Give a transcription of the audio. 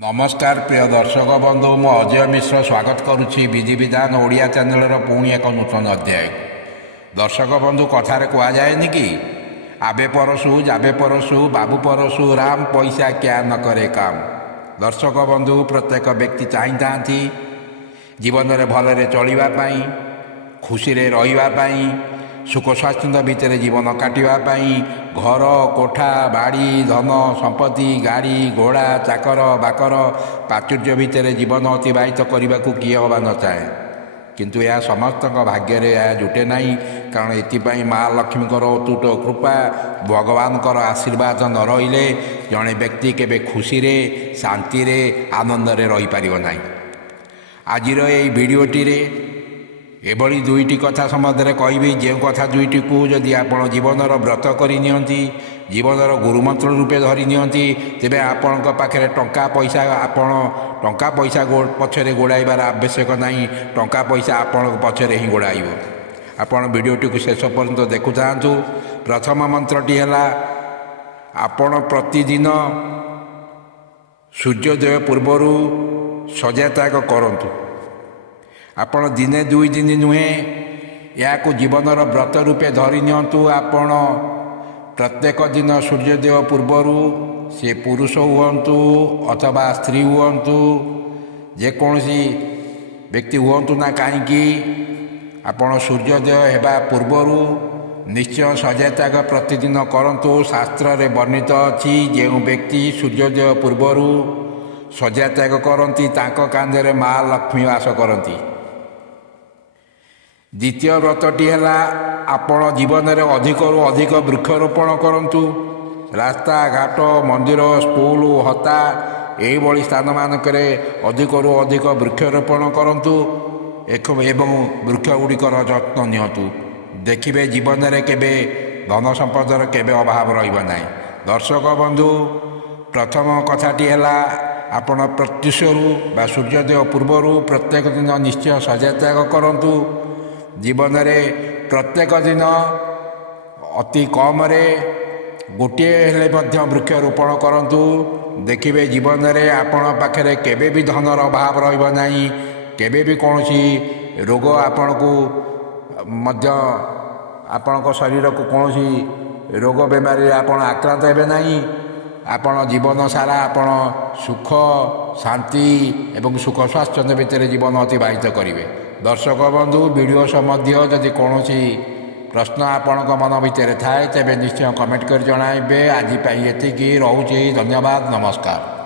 नमस्कार प्रिय दर्शक बंधु मु अजय मिश्र स्वागत करुच्ची विधि विधान ओडिया चैनल पुणी एक नूतन अध्याय। दर्शक बंधु कथार कहुए कि आबे परसु जाबे परसु बाबू परसु राम पैसा क्या न करे काम। दर्शक बंधु प्रत्येक व्यक्ति चाही था जीवन में भलरे चलवाई खुशी रही सुख स्वाच्छंद भितर जीवन काटापी घर कोठा बाड़ी धन संपत्ति गाड़ी घोड़ा चाकर बाकर प्राचुर्य भितर जीवन अतिवाहित करने को किए हवा न चाहे, किंतु यह समस्त भाग्य यह जुटे ना। कारण एपाई माँ लक्ष्मी अतुट कृपा भगवान आशीर्वाद न रहिले जड़े व्यक्ति केबे खुशी रे शांति रे आनंद रे रही पारिबो नाही। आजिर यही भिडियोटी एभली दुईटी कथा सम्बन्ध कहि जो कथा दुईटी को जदि आप जीवनर व्रत करनी जीवनर गुरुमंत्र रूपे धरी नियंती तेबे आपण पाखे टंका पैसा टंका पैसा पछरे गोड़ाइबार आवश्यक नहीं। टंका पैसा आपण पछरे ही गोड़ाइब। आपण भिडियोटी को शेष पर्यंत देखु था। प्रथम मंत्रटी है आपण प्रतिदिन सूर्योदय पूर्वर सजा त्याग करंतु। आपण दिने दुई दिन नुहे या जीवनर व्रत रूपे धरी नियंतु। आपण प्रत्येक दिन सूर्योदय पूर्वर से पुरुष हुंतु अथवा स्त्री हुंतु जेकोसी व्यक्ति हुंतु ना कहीं आपण सूर्योदय होगा पूर्वर निश्चय सजा त्याग प्रतिदिन करंतु। शास्त्र रे वर्णित अछि जो व्यक्ति सूर्योदय पूर्वर सजा त्याग करती तांको कांधे माँ लक्ष्मी वास करती। द्वितीय व्रतटी है आपण जीवन में अधिक रु अधिक वृक्षरोपण करंतु। रास्ता घाट मंदिर स्कूल हता यही स्थान मानक अधिक रु अधिक वृक्षरोपण करंतु एवं वृक्ष गुड़िकर जत्न नियंतु। देखिए जीवन में केबे धन संपदर केबे अभाव रहिबा नाही। दर्शक बंधु प्रथम कथाटी है आपण प्रत्युषरु बा सूर्योदय पूर्वर प्रत्येक दिन निश्चय सजा त्याग करंतु। जीवन में प्रत्येक दिन अति कम गोटे वृक्षरोपण करंतु। देखिए जीवन में आपण पाखे केबे भी धनर अभाव रहिबा नाही। केबे भी कौन रोग आपण को मध्य आपण शरीर को कौन रोग बेमारी आपण आक्रांत हेबे नाही। आपण जीवन सारा आपण सुख शांति एवं सुख स्वाच्छंद भितर जीवन अतिवाहित करेंगे। दर्शक बंधु वीडियो संबंधी जदि कौन प्रश्न आपण मन भितर थाए तेबे निश्चय कमेंट कर जणाइबे। आज एतिकी रहुछि। धन्यवाद। नमस्कार।